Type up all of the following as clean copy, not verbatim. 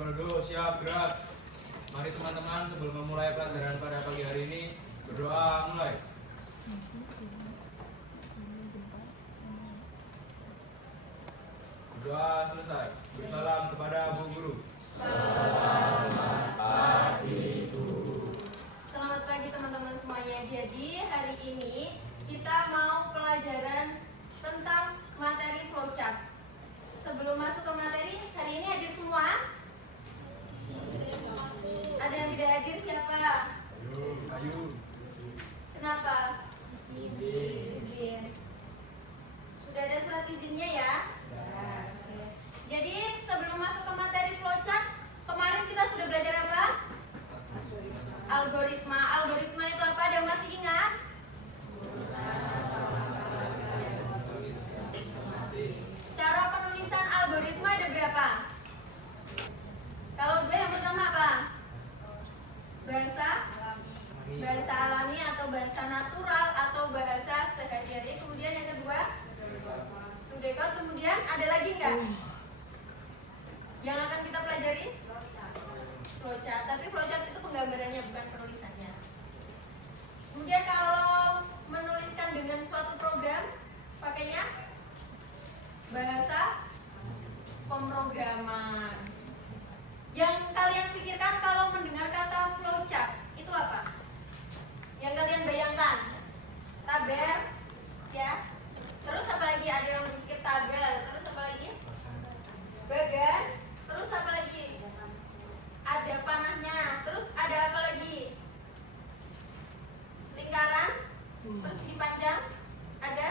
Berdoa dulu, siap, gerak. Mari teman-teman sebelum memulai pelajaran pada pagi hari ini, berdoa mulai. Berdoa selesai. Bersalam kepada Bu Guru. Selamat pagi Bu. Selamat pagi teman-teman semuanya. Jadi hari ini kita mau pelajaran tentang materi flowchart. Sebelum masuk ke materi, hari ini hadir semua? Ada yang tidak hadir siapa? Ayu. Kenapa? Izin. Sudah ada surat izinnya ya? Oke. Jadi sebelum masuk ke materi flowchart, kemarin kita sudah belajar apa? Algoritma. Algoritma itu apa? Ada yang masih ingat? Cara penulisan algoritma ada berapa? Kalau dua, yang pertama apa? Bahasa alami atau bahasa natural atau bahasa sehari-hari. Kemudian yang kedua Sudekot. Kemudian ada lagi nggak yang akan kita pelajari? Flowchart. Tapi flowchart itu penggambarannya, bukan penulisannya. Kemudian kalau menuliskan dengan suatu program, pakainya bahasa pemrograman. Yang kalian pikirkan kalau mendengar kata flowchart itu apa? Yang kalian bayangkan? Tabel, ya. Terus apa lagi? Ada yang berpikir tabel. Terus apa lagi? Bagan. Terus apa lagi? Ada panahnya. Terus ada apa lagi? Lingkaran, persegi panjang. Ada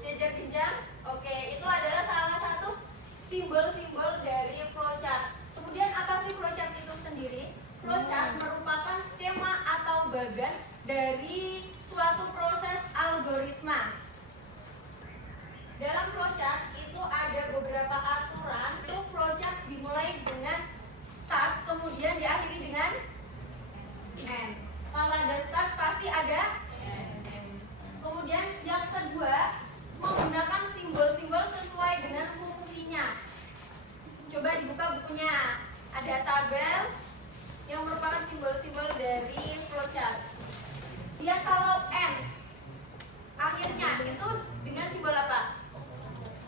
jejer jenjang. Oke, itu adalah salah satu simbol-simbol dari flowchart. Kemudian apa sih flowchart itu sendiri? Flowchart merupakan skema atau bagan dari suatu proses algoritma. Dalam flowchart itu ada beberapa aturan. Itu flowchart dimulai dengan start, kemudian diakhiri dengan end. Kalau ada start pasti ada end. Kemudian yang kedua, menggunakan simbol-simbol sesuai dengan fungsinya. Coba dibuka bukunya. Ada tabel yang merupakan simbol-simbol dari flowchart. Lihat kalau end akhirnya itu dengan simbol apa?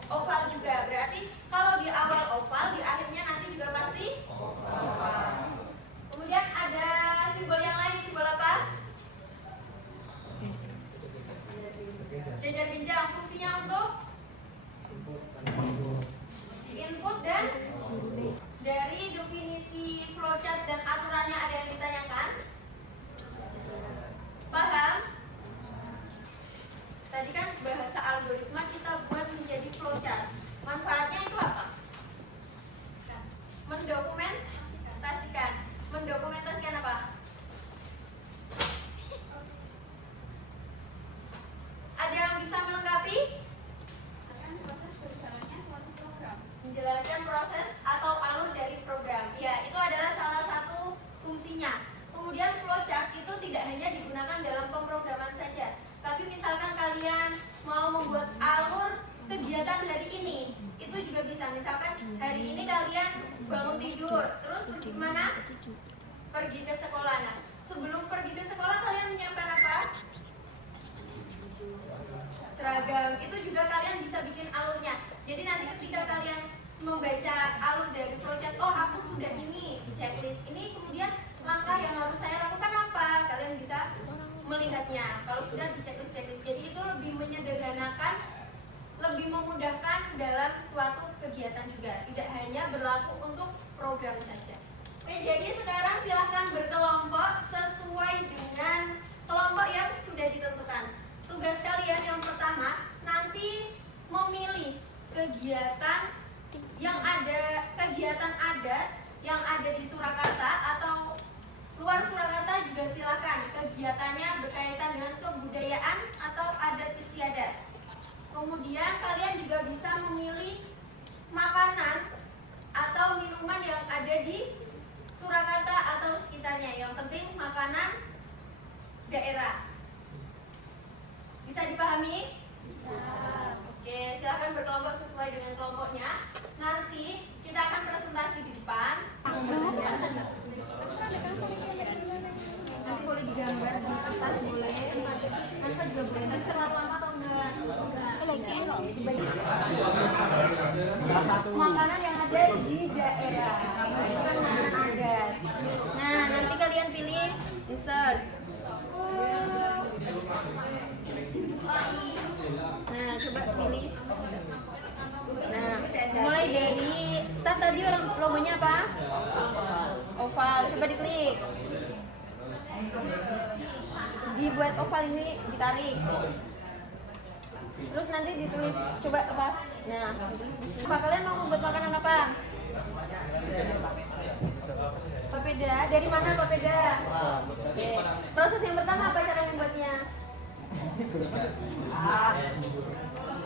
Oval juga. Berarti kalau di awal oval, di akhirnya nanti juga pasti oval. Kemudian ada simbol yang lain, simbol apa? Jejer jenjang. Fungsinya untuk input dan dari definisi flowchart dan aturannya ada yang ditanyakan? Paham? Tadi kan bahasa algoritma kita buat menjadi flowchart. Manfaatnya itu apa? Mendokumentasikan. Mendokumentasikan apa? Ada yang bisa melengkapi? Proses berjalannya suatu program. Menjelaskan proses atau alur dari program. Ya, itu adalah salah satu fungsinya. Kemudian flowchart itu tidak hanya digunakan dalam pemrograman saja, tapi misalkan kalian mau membuat alur kegiatan hari ini, itu juga bisa. Misalkan hari ini kalian bangun tidur, terus pergi kemana? Pergi ke sekolah. Nah, sebelum pergi ke sekolah kalian menyiapkan apa? Seragam. Itu juga kalian bisa bikin alurnya. Jadi nanti ketika kalian membaca alur dari flowchart, oh aku sudah ini di checklist ini, kemudian langkah yang harus saya lakukan apa? Kalian bisa melihatnya kalau sudah di checklist. Jadi itu lebih menyederhanakan, lebih memudahkan dalam suatu kegiatan juga. Tidak hanya berlaku untuk program saja. Oke, jadi sekarang silahkan berkelompok sesuai dengan kelompok yang sudah ditentukan. Tugas kalian yang pertama nanti memilih kegiatan yang ada, kegiatan adat yang ada di Surakarta atau luar Surakarta juga silakan. Kegiatannya berkaitan dengan kebudayaan atau adat istiadat. Kemudian kalian juga bisa memilih makanan atau minuman yang ada di Surakarta atau sekitarnya. Yang penting makanan daerah. Bisa dipahami? Bisa. Oke, silahkan berkelompok sesuai dengan kelompoknya. Nanti kita akan presentasi di depan. Coba diklik. Dibuat oval ini, ditarik. Terus nanti ditulis, coba lepas. Nah, ditulis di sini. Apa kalian mau membuat makanan apa? Papeda. Dari mana papeda? Oke. Proses yang pertama apa cara membuatnya?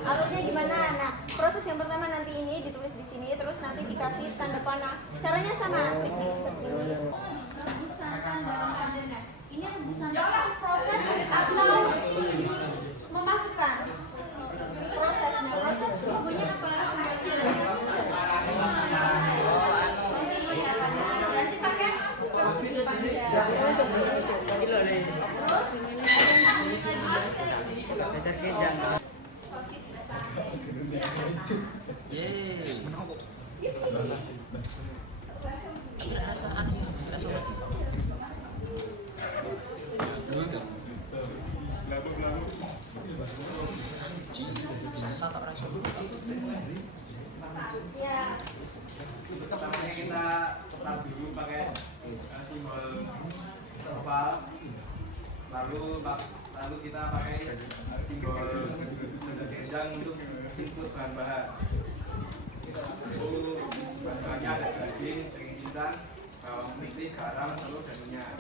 Alurnya gimana? Nah, proses yang pertama nanti ini ditulis di sini, terus nanti dikasih tanda panah. Caranya sama, klik seperti ini. Rebusan dalam keadaan. Ini rebusan itu proses atau memasukkan proses. Nah, proses sesungguhnya apa? Proses nanti pakai persegi panjang. Terus ada yang lagi. Ya. Pertamanya kita setel dulu pakai simbol oval, lalu kita pakai simbol genjang untuk input bahan-bahan. Itu bahan-bahannya ada daging, daging cincang, bawang putih, garam, telur, dan minyak.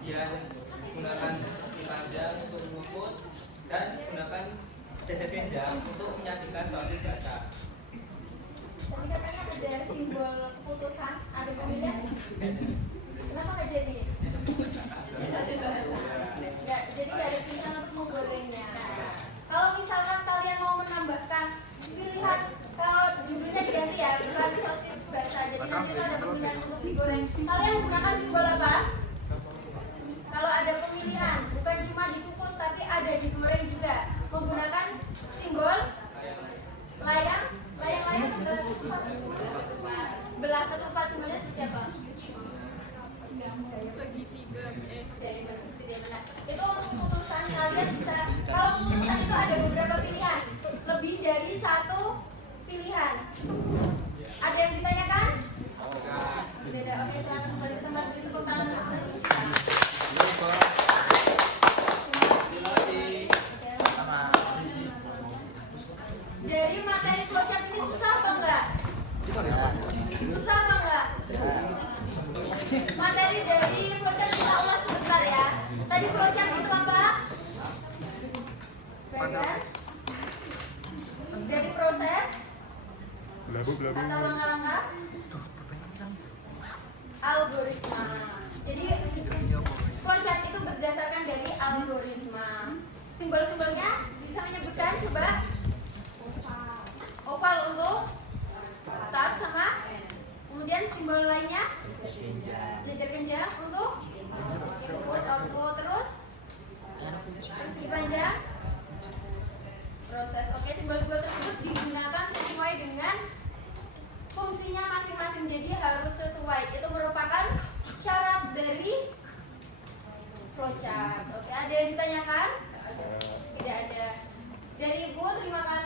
Kemudian gunakan persegi panjang untuk mengukus dan gunakan dada kenjang untuk menyajikan sosis basah. Tadi katanya ada simbol keputusan, ada pemilihan. Kenapa nggak jadi? Nggak, jadi nggak ada pilihan untuk menggorengnya. Kalau misalkan kalian mau menambahkan pilihan, kalau judulnya diganti ya, bukan sosis basah. Jadi nanti itu ada pemilihan untuk digoreng. Kalian gunakan simbol apa? Kalau ada pemilihan, bukan cuma dikukus tapi ada digoreng juga, menggunakan simbol layang ketupat. Belah ketupat simbolnya seperti apa? Segitiga. Itu untuk keputusan kalian bisa. Kalau keputusan itu ada beberapa pilihan, lebih dari satu pilihan. Ada yang ditanyakan? Tidak. Oke, silakan kembali ke tempat. Beri tepuk tangan untuk kalian. Dari materi flowchart ini susah apa enggak? Susah apa enggak? Materi dari flowchart kita ulas sebentar ya. Tadi flowchart itu apa? Bagas. Dari proses atau langkah-langkah algoritma. Jadi flowchart itu berdasarkan dari algoritma. Simbol-simbolnya bisa menyebutkan, coba. Oval untuk start sama, kemudian simbol lainnya jajar genjang untuk input output, terus persegi panjang proses. Oke, simbol-simbol tersebut digunakan sesuai dengan fungsinya masing-masing, jadi harus sesuai. Itu merupakan syarat dari flowchart. Oke, ada yang ditanyakan? Tidak ada. Dari Ibu, terima kasih.